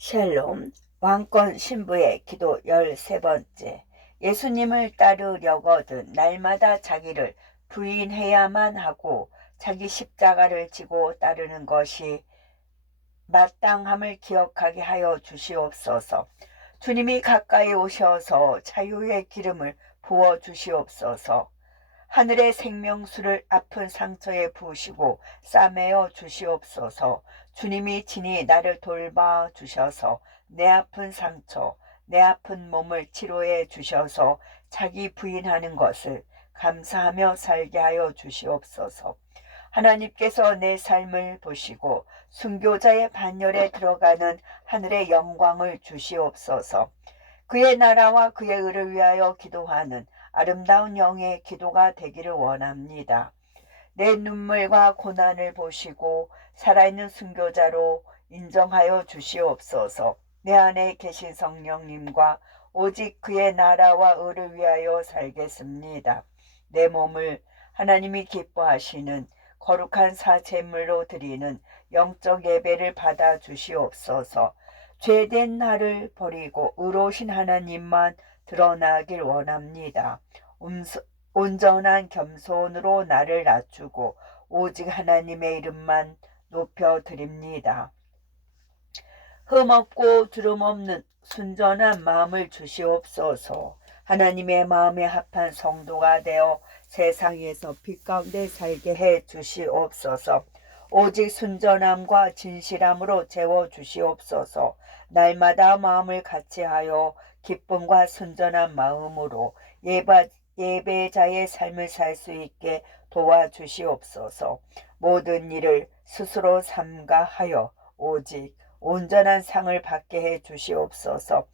샬롬, 왕권 신부의 기도 13번째. 예수님을 따르려거든 날마다 자기를 부인해야만 하고 자기 십자가를 지고 따르는 것이 마땅함을 기억하게 하여 주시옵소서. 주님이 가까이 오셔서 자유의 기름을 부어 주시옵소서. 하늘의 생명수를 아픈 상처에 부으시고 싸매어 주시옵소서. 주님이 친히 나를 돌봐 주셔서 내 아픈 상처, 내 아픈 몸을 치료해 주셔서 자기 부인하는 것을 감사하며 살게 하여 주시옵소서. 하나님께서 내 삶을 보시고 순교자의 반열에 들어가는 하늘의 영광을 주시옵소서. 그의 나라와 그의 의를 위하여 기도하는 아름다운 영의 기도가 되기를 원합니다. 내 눈물과 고난을 보시고 살아있는 순교자로 인정하여 주시옵소서. 내 안에 계신 성령님과 오직 그의 나라와 의를 위하여 살겠습니다. 내 몸을 하나님이 기뻐하시는 거룩한 사제물로 드리는 영적 예배를 받아 주시옵소서. 죄된 나를 버리고 의로우신 하나님만 드러나길 원합니다. 온전한 겸손으로 나를 낮추고 오직 하나님의 이름만 높여드립니다. 흠없고 주름 없는 순전한 마음을 주시옵소서. 하나님의 마음에 합한 성도가 되어 세상에서 빛 가운데 살게 해 주시옵소서. 오직 순전함과 진실함으로 채워 주시옵소서. 날마다 마음을 같이하여 기쁨과 순전한 마음으로 예배자의 삶을 살 수 있게 도와주시옵소서. 모든 일을 스스로 삼가하여 오직 온전한 상을 받게 해 주시옵소서.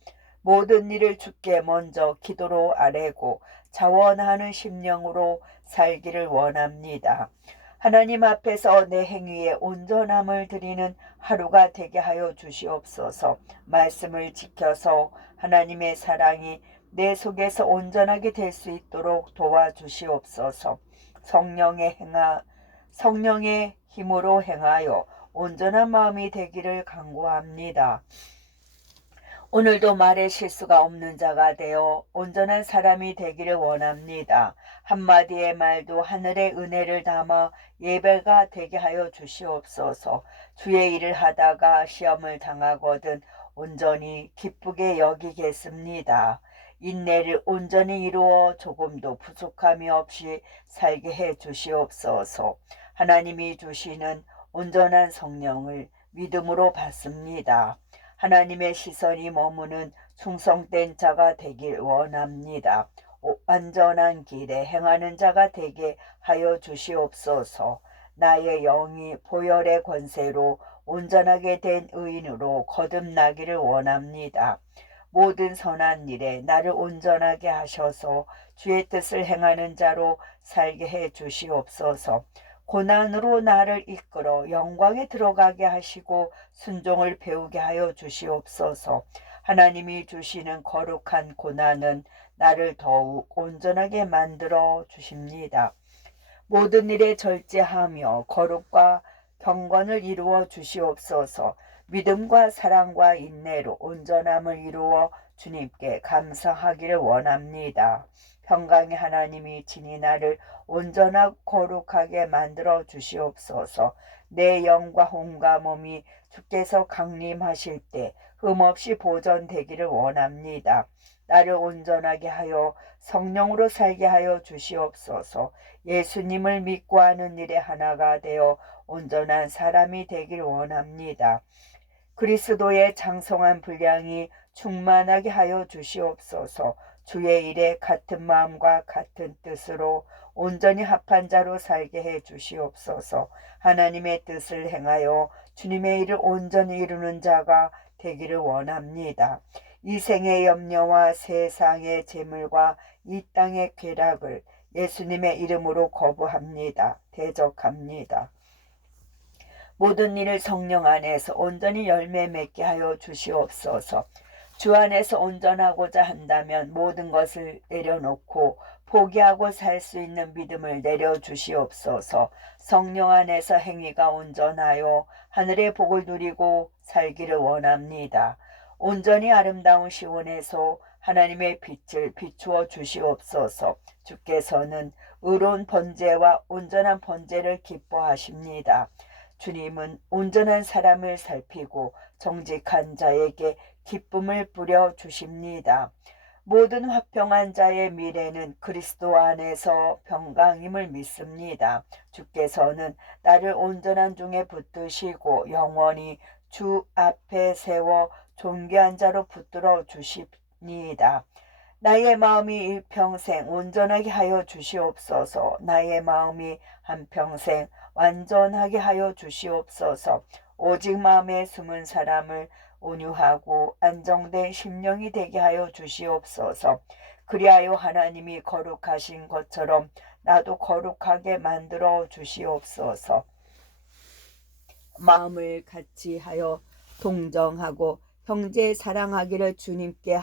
모든 일을 주께 먼저 기도로 아뢰고 자원하는 심령으로 살기를 원합니다. 하나님 앞에서 내 행위에 온전함을 드리는 하루가 되게 하여 주시옵소서. 말씀을 지켜서 하나님의 사랑이 내 속에서 온전하게 될 수 있도록 도와주시옵소서. 성령의 힘으로 행하여 온전한 마음이 되기를 간구합니다. 오늘도 말에 실수가 없는 자가 되어 온전한 사람이 되기를 원합니다. 한마디의 말도 하늘의 은혜를 담아 예배가 되게 하여 주시옵소서. 주의 일을 하다가 시험을 당하거든 온전히 기쁘게 여기겠습니다. 인내를 온전히 이루어 조금도 부족함이 없이 살게 해 주시옵소서. 하나님이 주시는 온전한 성령을 믿음으로 받습니다. 하나님의 시선이 머무는 충성된 자가 되길 원합니다. 완전한 길에 행하는 자가 되게 하여 주시옵소서. 나의 영이 보혈의 권세로 온전하게 된 의인으로 거듭나기를 원합니다. 모든 선한 일에 나를 온전하게 하셔서 주의 뜻을 행하는 자로 살게 해 주시옵소서. 고난으로 나를 이끌어 영광에 들어가게 하시고 순종을 배우게 하여 주시옵소서. 하나님이 주시는 거룩한 고난은 나를 더욱 온전하게 만들어 주십니다. 모든 일에 절제하며 거룩과 경건을 이루어 주시옵소서. 믿음과 사랑과 인내로 온전함을 이루어 주님께 감사하기를 원합니다. 평강의 하나님이 친히 나를 온전하고 거룩하게 만들어 주시옵소서. 내 영과 혼과 몸이 주께서 강림하실 때 흠없이 보존되기를 원합니다. 나를 온전하게 하여 성령으로 살게 하여 주시옵소서. 예수님을 믿고 하는 일에 하나가 되어 온전한 사람이 되길 원합니다. 그리스도의 장성한 분량이 충만하게 하여 주시옵소서. 주의 일에 같은 마음과 같은 뜻으로 온전히 합한 자로 살게 해 주시옵소서. 하나님의 뜻을 행하여 주님의 일을 온전히 이루는 자가 되기를 원합니다. 이 생의 염려와 세상의 재물과 이 땅의 쾌락을 예수님의 이름으로 거부합니다. 대적합니다. 모든 일을 성령 안에서 온전히 열매 맺게 하여 주시옵소서. 주 안에서 온전하고자 한다면 모든 것을 내려놓고 포기하고 살 수 있는 믿음을 내려주시옵소서. 성령 안에서 행위가 온전하여 하늘의 복을 누리고 살기를 원합니다. 온전히 아름다운 시온에서 하나님의 빛을 비추어 주시옵소서. 주께서는 의로운 번제와 온전한 번제를 기뻐하십니다. 주님은 온전한 사람을 살피고 정직한 자에게 기쁨을 뿌려 주십니다. 모든 화평한 자의 미래는 그리스도 안에서 평강임을 믿습니다. 주께서는 나를 온전한 중에 붙드시고 영원히 주 앞에 세워 존귀한 자로 붙들어 주십니다. 나의 마음이 일평생 온전하게 하여 주시옵소서. 나의 마음이 한평생 완전하게 하여 주시옵소서. 오직 마음에 숨은 사람을 온유하고 안정된 심령이 되게 하여 주시옵소서. 그리하여 하나님이 거룩하신 것처럼 나도 거룩하게 만들어 주시옵소서. 마음을 같이 하여 동정하고 형제 사랑하기를 주님께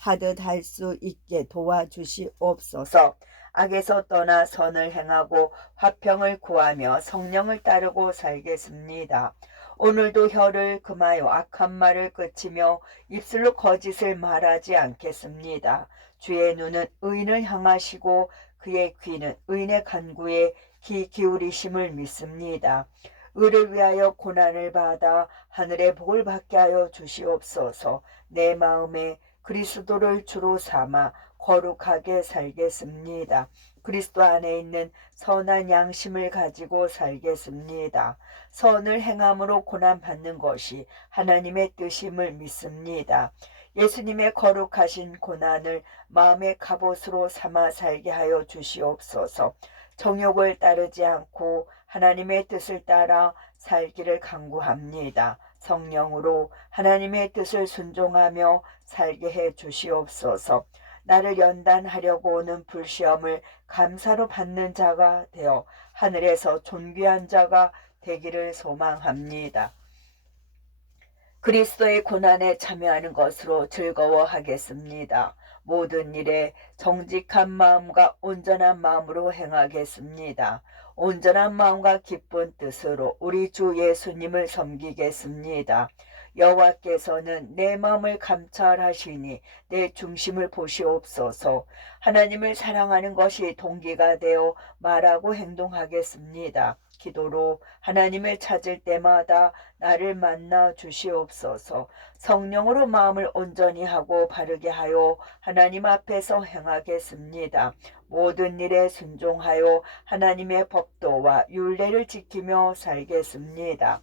하듯 할 수 있게 도와주시옵소서. 악에서 떠나 선을 행하고 화평을 구하며 성령을 따르고 살겠습니다. 오늘도 혀를 금하여 악한 말을 그치며 입술로 거짓을 말하지 않겠습니다. 주의 눈은 의인을 향하시고 그의 귀는 의인의 간구에 귀 기울이심을 믿습니다. 의를 위하여 고난을 받아 하늘의 복을 받게 하여 주시옵소서. 내 마음에 그리스도를 주로 삼아 거룩하게 살겠습니다. 그리스도 안에 있는 선한 양심을 가지고 살겠습니다. 선을 행함으로 고난받는 것이 하나님의 뜻임을 믿습니다. 예수님의 거룩하신 고난을 마음의 갑옷으로 삼아 살게 하여 주시옵소서. 정욕을 따르지 않고 하나님의 뜻을 따라 살기를 간구합니다. 성령으로 하나님의 뜻을 순종하며 살게 해 주시옵소서. 나를 연단하려고 오는 불시험을 감사로 받는 자가 되어 하늘에서 존귀한 자가 되기를 소망합니다. 그리스도의 고난에 참여하는 것으로 즐거워하겠습니다. 모든 일에 정직한 마음과 온전한 마음으로 행하겠습니다. 온전한 마음과 기쁜 뜻으로 우리 주 예수님을 섬기겠습니다. 여호와께서는 내 마음을 감찰하시니 내 중심을 보시옵소서. 하나님을 사랑하는 것이 동기가 되어 말하고 행동하겠습니다. 기도로 하나님을 찾을 때마다 나를 만나 주시옵소서. 성령으로 마음을 온전히 하고 바르게 하여 하나님 앞에서 행하겠습니다. 모든 일에 순종하여 하나님의 법도와 율례를 지키며 살겠습니다.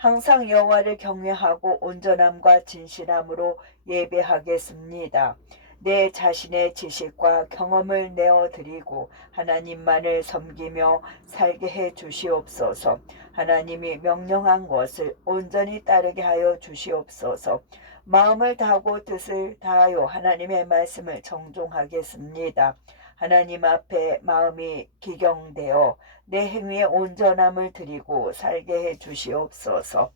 항상 여호와를 경외하고 온전함과 진실함으로 예배하겠습니다. 내 자신의 지식과 경험을 내어드리고 하나님만을 섬기며 살게 해 주시옵소서. 하나님이 명령한 것을 온전히 따르게 하여 주시옵소서. 마음을 다하고 뜻을 다하여 하나님의 말씀을 정종하겠습니다. 하나님 앞에 마음이 기경되어 내 행위에 온전함을 드리고 살게 해 주시옵소서.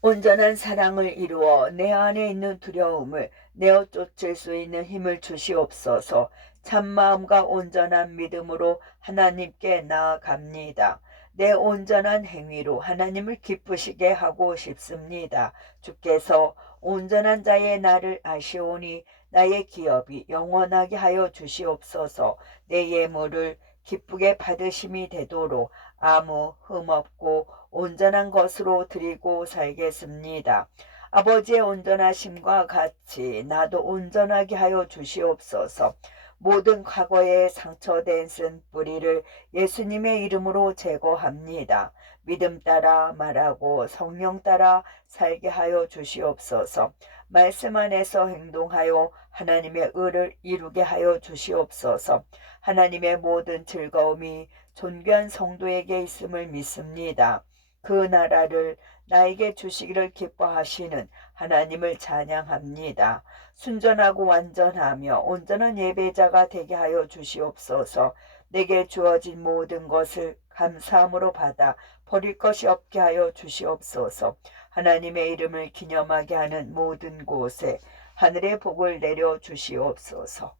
온전한 사랑을 이루어 내 안에 있는 두려움을 내어 쫓을 수 있는 힘을 주시옵소서. 참마음과 온전한 믿음으로 하나님께 나아갑니다. 내 온전한 행위로 하나님을 기쁘시게 하고 싶습니다. 주께서 온전한 자의 나를 아시오니 나의 기업이 영원하게 하여 주시옵소서. 내 예물을 기쁘게 받으심이 되도록 아무 흠 없고 온전한 것으로 드리고 살겠습니다. 아버지의 온전하심과 같이 나도 온전하게 하여 주시옵소서. 모든 과거의 상처된 쓴뿌리를 예수님의 이름으로 제거합니다. 믿음 따라 말하고 성령 따라 살게 하여 주시옵소서. 말씀 안에서 행동하여 하나님의 의를 이루게 하여 주시옵소서. 하나님의 모든 즐거움이 존귀한 성도에게 있음을 믿습니다. 그 나라를 나에게 주시기를 기뻐하시는 하나님을 찬양합니다. 순전하고 완전하며 온전한 예배자가 되게 하여 주시옵소서. 내게 주어진 모든 것을 감사함으로 받아 버릴 것이 없게 하여 주시옵소서. 하나님의 이름을 기념하게 하는 모든 곳에 하늘의 복을 내려 주시옵소서.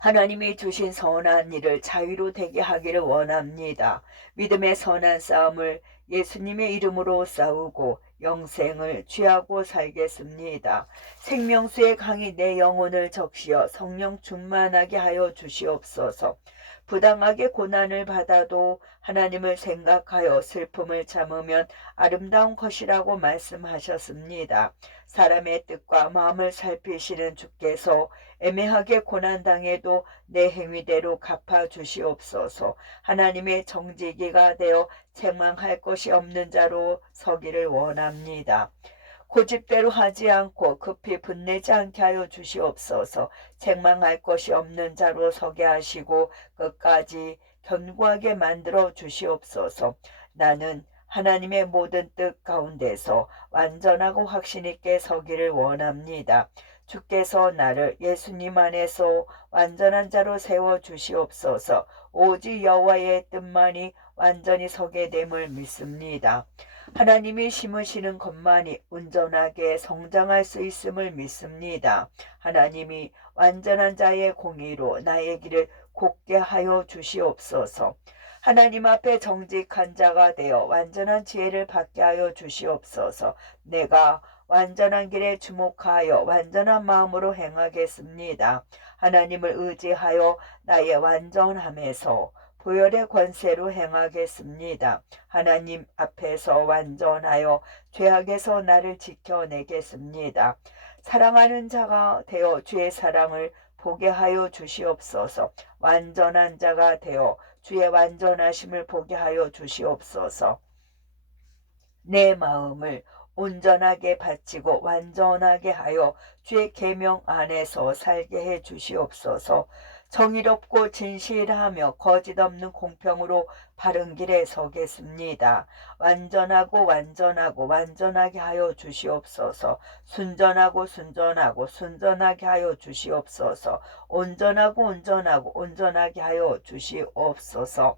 하나님이 주신 선한 일을 자유로 되게 하기를 원합니다. 믿음의 선한 싸움을 예수님의 이름으로 싸우고 영생을 취하고 살겠습니다. 생명수의 강이 내 영혼을 적시어 성령 충만하게 하여 주시옵소서. 부당하게 고난을 받아도 하나님을 생각하여 슬픔을 참으면 아름다운 것이라고 말씀하셨습니다. 사람의 뜻과 마음을 살피시는 주께서 애매하게 고난당해도 내 행위대로 갚아주시옵소서. 하나님의 정직이가 되어 책망할 것이 없는 자로 서기를 원합니다. 고집대로 하지 않고 급히 분내지 않게 하여 주시옵소서. 책망할 것이 없는 자로 서게 하시고 끝까지 견고하게 만들어 주시옵소서. 나는 하나님의 모든 뜻 가운데서 완전하고 확신 있게 서기를 원합니다. 주께서 나를 예수님 안에서 완전한 자로 세워 주시옵소서. 오직 여호와의 뜻만이 완전히 서게 됨을 믿습니다. 하나님이 심으시는 것만이 온전하게 성장할 수 있음을 믿습니다. 하나님이 완전한 자의 공의로 나의 길을 곱게 하여 주시옵소서. 하나님 앞에 정직한 자가 되어 완전한 지혜를 받게 하여 주시옵소서. 내가 완전한 길에 주목하여 완전한 마음으로 행하겠습니다. 하나님을 의지하여 나의 완전함에서 보혈의 권세로 행하겠습니다. 하나님 앞에서 완전하여 죄악에서 나를 지켜내겠습니다. 사랑하는 자가 되어 주의 사랑을 보게 하여 주시옵소서. 완전한 자가 되어 주의 완전하심을 보게 하여 주시옵소서. 내 마음을 온전하게 바치고 완전하게 하여 주의 계명 안에서 살게 해 주시옵소서. 정의롭고 진실하며 거짓 없는 공평으로 바른 길에 서겠습니다. 완전하게 하여 주시옵소서. 순전하게 하여 주시옵소서. 온전하게 하여 주시옵소서.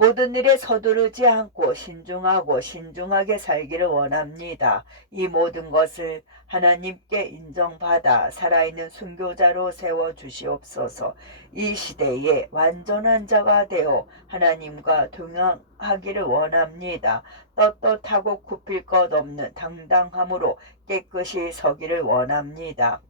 모든 일에 서두르지 않고 신중하게 살기를 원합니다. 이 모든 것을 하나님께 인정받아 살아있는 순교자로 세워주시옵소서. 이 시대에 완전한 자가 되어 하나님과 동행하기를 원합니다. 떳떳하고 굽힐 것 없는 당당함으로 깨끗이 서기를 원합니다.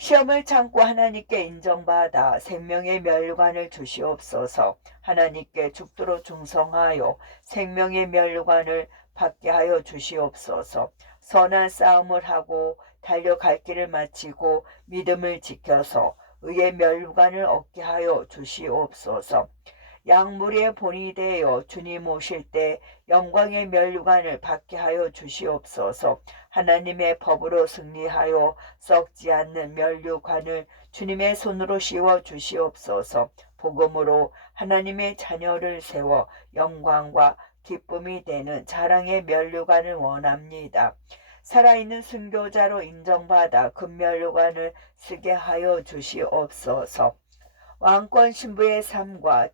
시험을 참고 하나님께 인정받아 생명의 멸관을 주시옵소서. 하나님께 죽도록 충성하여 생명의 멸관을 받게 하여 주시옵소서. 선한 싸움을 하고 달려갈 길을 마치고 믿음을 지켜서 의의 멸관을 얻게 하여 주시옵소서. 양무리의 본이 되어 주님 오실 때 영광의 면류관을 받게 하여 주시옵소서. 하나님의 법으로 승리하여 썩지 않는 면류관을 주님의 손으로 씌워 주시옵소서. 복음으로 하나님의 자녀를 세워 영광과 기쁨이 되는 자랑의 면류관을 원합니다. 살아있는 순교자로 인정받아 금면류관을 쓰게 하여 주시옵소서. 왕권 신부의 삶과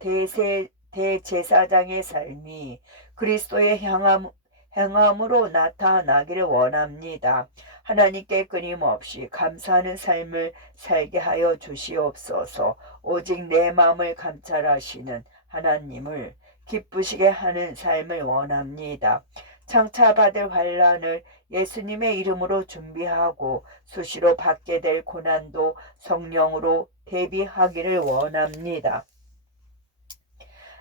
대제사장의 삶이 그리스도의 행함으로 나타나기를 원합니다. 하나님께 끊임없이 감사하는 삶을 살게 하여 주시옵소서. 오직 내 마음을 감찰하시는 하나님을 기쁘시게 하는 삶을 원합니다. 장차 받을 환난을 예수님의 이름으로 준비하고 수시로 받게 될 고난도 성령으로 대비하기를 원합니다.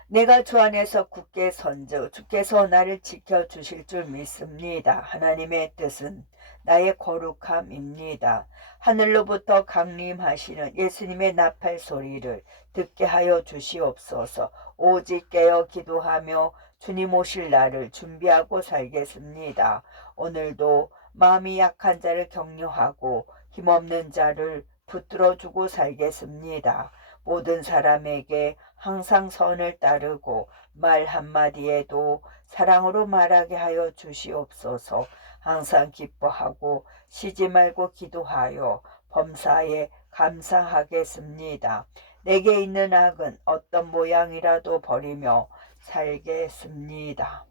내가 주 안에서 굳게 선즉 주께서 나를 지켜주실 줄 믿습니다. 하나님의 뜻은 나의 거룩함입니다. 하늘로부터 강림하시는 예수님의 나팔 소리를 듣게 하여 주시옵소서. 오직 깨어 기도하며 주님 오실 날을 준비하고 살겠습니다. 오늘도 마음이 약한 자를 격려하고 힘없는 자를 붙들어주고 살겠습니다. 모든 사람에게 항상 선을 따르고 말 한마디에도 사랑으로 말하게 하여 주시옵소서. 항상 기뻐하고 쉬지 말고 기도하여 범사에 감사하겠습니다. 내게 있는 악은 어떤 모양이라도 버리며 살겠습니다.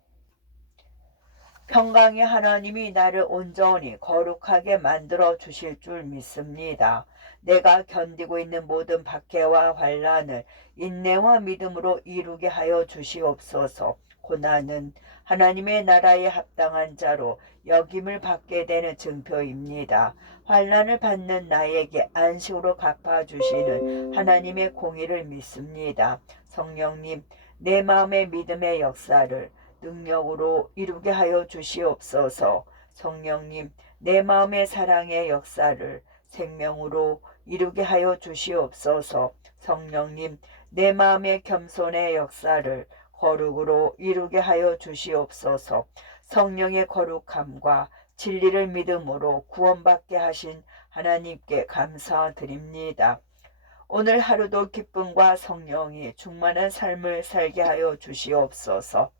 평강의 하나님이 나를 온전히 거룩하게 만들어 주실 줄 믿습니다. 내가 견디고 있는 모든 박해와 환난을 인내와 믿음으로 이루게 하여 주시옵소서. 고난은 하나님의 나라에 합당한 자로 여김을 받게 되는 증표입니다. 환난을 받는 나에게 안식으로 갚아주시는 하나님의 공의를 믿습니다. 성령님, 내 마음의 믿음의 역사를 능력으로 이루게 하여 주시옵소서. 성령님, 내 마음의 사랑의 역사를 생명으로 이루게 하여 주시옵소서. 성령님, 내 마음의 겸손의 역사를 거룩으로 이루게 하여 주시옵소서. 성령의 거룩함과 진리를 믿음으로 구원받게 하신 하나님께 감사드립니다. 오늘 하루도 기쁨과 성령이 충만한 삶을 살게 하여 주시옵소서.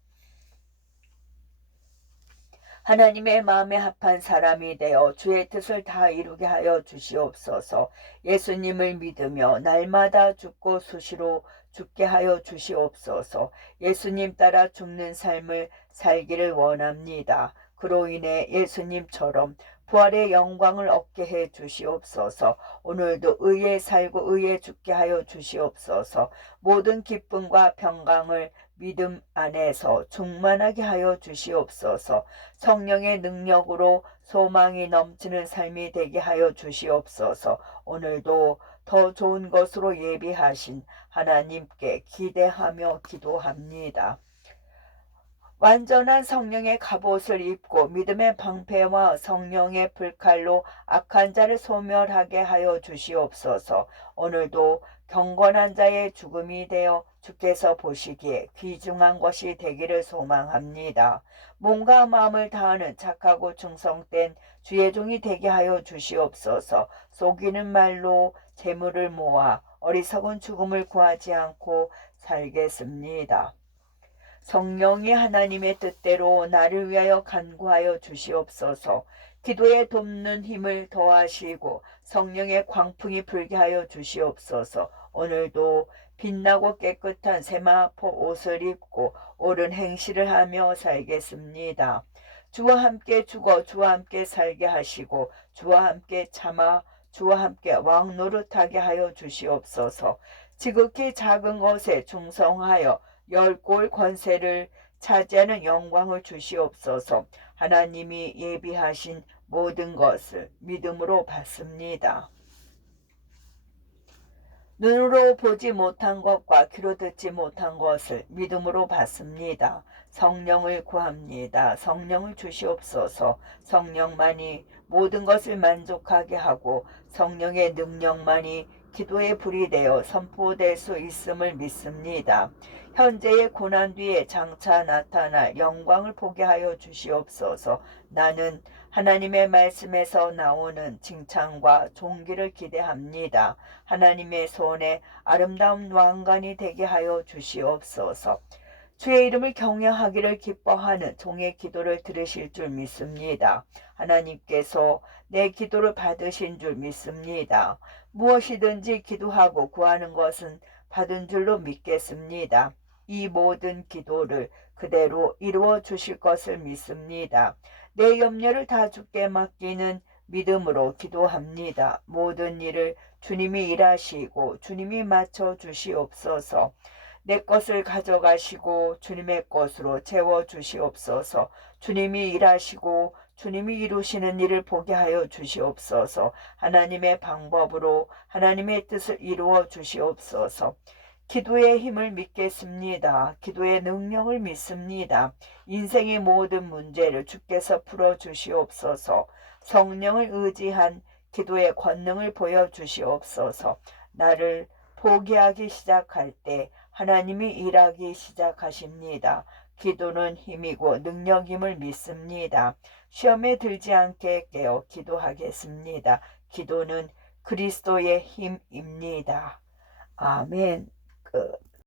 하나님의 마음에 합한 사람이 되어 주의 뜻을 다 이루게 하여 주시옵소서. 예수님을 믿으며 날마다 죽고 수시로 죽게 하여 주시옵소서. 예수님 따라 죽는 삶을 살기를 원합니다. 그로 인해 예수님처럼 부활의 영광을 얻게 해 주시옵소서. 오늘도 의에 살고 의에 죽게 하여 주시옵소서. 모든 기쁨과 평강을 믿음 안에서 충만하게 하여 주시옵소서. 성령의 능력으로 소망이 넘치는 삶이 되게 하여 주시옵소서. 오늘도 더 좋은 것으로 예비하신 하나님께 기대하며 기도합니다. 완전한 성령의 갑옷을 입고 믿음의 방패와 성령의 불칼로 악한 자를 소멸하게 하여 주시옵소서. 오늘도 경건한 자의 죽음이 되어 주께서 보시기에 귀중한 것이 되기를 소망합니다. 몸과 마음을 다하는 착하고 충성된 주의 종이 되게 하여 주시옵소서. 속이는 말로 재물을 모아 어리석은 죽음을 구하지 않고 살겠습니다. 성령이 하나님의 뜻대로 나를 위하여 간구하여 주시옵소서. 기도에 돕는 힘을 더하시고 성령의 광풍이 불게 하여 주시옵소서. 오늘도 빛나고 깨끗한 세마포 옷을 입고 옳은 행실을 하며 살겠습니다. 주와 함께 죽어 주와 함께 살게 하시고 주와 함께 참아 주와 함께 왕 노릇하게 하여 주시옵소서. 지극히 작은 것에 충성하여 열골 권세를 차지하는 영광을 주시옵소서. 하나님이 예비하신 모든 것을 믿음으로 받습니다. 눈으로 보지 못한 것과 귀로 듣지 못한 것을 믿음으로 받습니다. 성령을 구합니다. 성령을 주시옵소서. 성령만이 모든 것을 만족하게 하고 성령의 능력만이 기도의 불이 되어 선포될 수 있음을 믿습니다. 현재의 고난 뒤에 장차 나타날 영광을 보게 하여 주시옵소서. 나는 하나님의 말씀에서 나오는 칭찬과 존귀를 기대합니다. 하나님의 손에 아름다운 왕관이 되게 하여 주시옵소서. 주의 이름을 경외하기를 기뻐하는 종의 기도를 들으실 줄 믿습니다. 하나님께서 내 기도를 받으신 줄 믿습니다. 무엇이든지 기도하고 구하는 것은 받은 줄로 믿겠습니다. 이 모든 기도를 그대로 이루어 주실 것을 믿습니다. 내 염려를 다 주께 맡기는 믿음으로 기도합니다. 모든 일을 주님이 일하시고 주님이 맞춰 주시옵소서. 내 것을 가져가시고 주님의 것으로 채워 주시옵소서. 주님이 일하시고 주님이 이루시는 일을 보게 하여 주시옵소서. 하나님의 방법으로 하나님의 뜻을 이루어 주시옵소서. 기도의 힘을 믿겠습니다. 기도의 능력을 믿습니다. 인생의 모든 문제를 주께서 풀어주시옵소서. 성령을 의지한 기도의 권능을 보여주시옵소서. 나를 포기하기 시작할 때 하나님이 일하기 시작하십니다. 기도는 힘이고 능력임을 믿습니다. 시험에 들지 않게 깨어 기도하겠습니다. 기도는 그리스도의 힘입니다. 아멘. 끝.